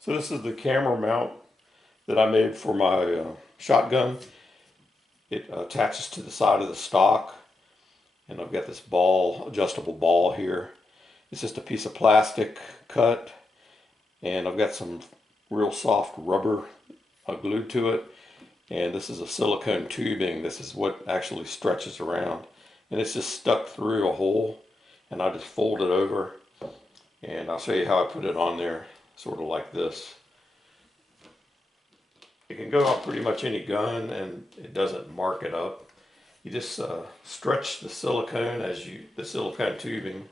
So this is the camera mount that I made for my shotgun. It attaches to the side of the stock, and I've got this ball, adjustable ball here. It's just a piece of plastic cut, and I've got some real soft rubber glued to it, and this is a silicone tubing. This is what actually stretches around, and it's just stuck through a hole, and I just fold it over, and I'll show you how I put it on there, sort of like this. It can go on pretty much any gun, and it doesn't mark it up. You just stretch the silicone the silicone tubing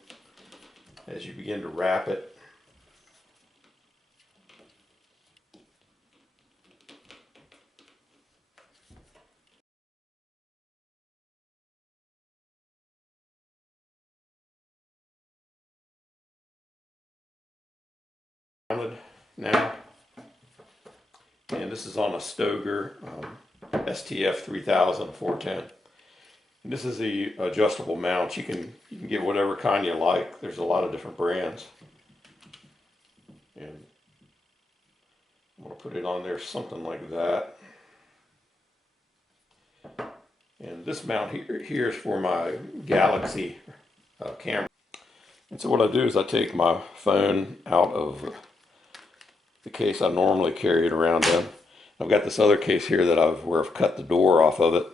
as you begin to wrap it. Now, and this is on a Stoger STF 3000 410. And this is the adjustable mount. You can get whatever kind you like. There's a lot of different brands, and I'm going to put it on there something like that. And this mount here is for my Galaxy camera. And so what I do is I take my phone out of the case I normally carry it around in. I've got this other case here that where I've cut the door off of it.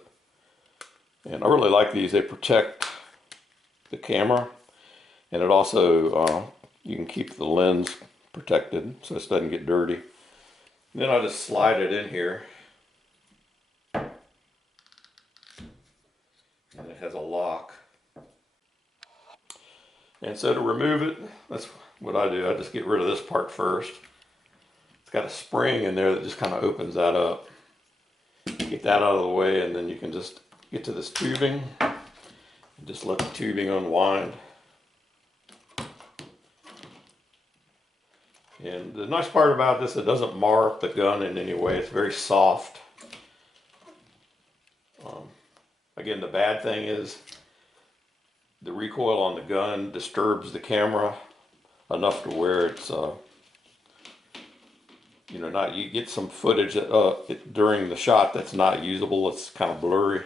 And I really like these. They protect the camera, and it also, you can keep the lens protected so it doesn't get dirty. And then I just slide it in here. And it has a lock. And so to remove it, that's what I do. I just get rid of this part first. It's got a spring in there that just kind of opens that up. Get that out of the way, and then you can just get to this tubing and just let the tubing unwind. And the nice part about this, it doesn't mar up the gun in any way. It's very soft. Again, the bad thing is the recoil on the gun disturbs the camera enough to where it's you get some footage during the shot that's not usable. It's kind of blurry.